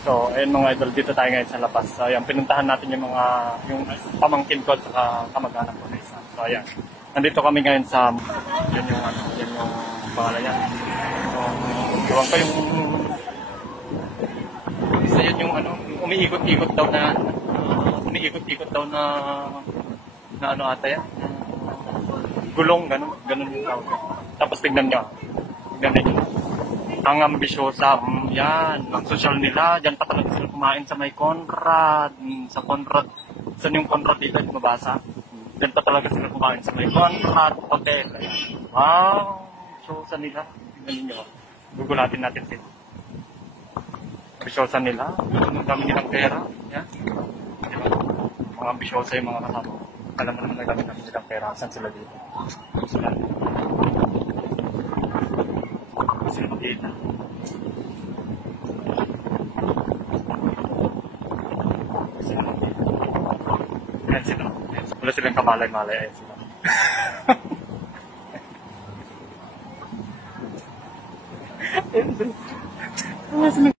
So, ayun mga idol, dito tayo ngayon sa labas. So, ayan, pinuntahan natin yung pamangkin ko at kamag-anak ko na isa. So, ayan. Nandito kami ngayon sa, yan yung pangalan yan. So, iwan ko yung, isa yun yung umiikot-ikot daw na ano ata yan. Gulong, ganun yung tawag. Tapos tignan nyo. Ang ambisyosa, yan, ang social nila, dyan pa talaga sila kumain sa may Conrad, sa Conrad, saan yung Conrad dito, yung mabasa? Dyan pa talaga sila kumain sa may Conrad Hotel. Wow, ambisyosa nila, tingnan niyo, gugulatin natin din. Ambisyosa nila, ang dami nilang pera, yan. Diba? Mga ambisyosa yung mga kasama. Alam mo naman na dami nilang pera, saan sila dito? Sila dito. Ayan sila. Wala silang kamalay-malay. Ayan sila. Ayan sila.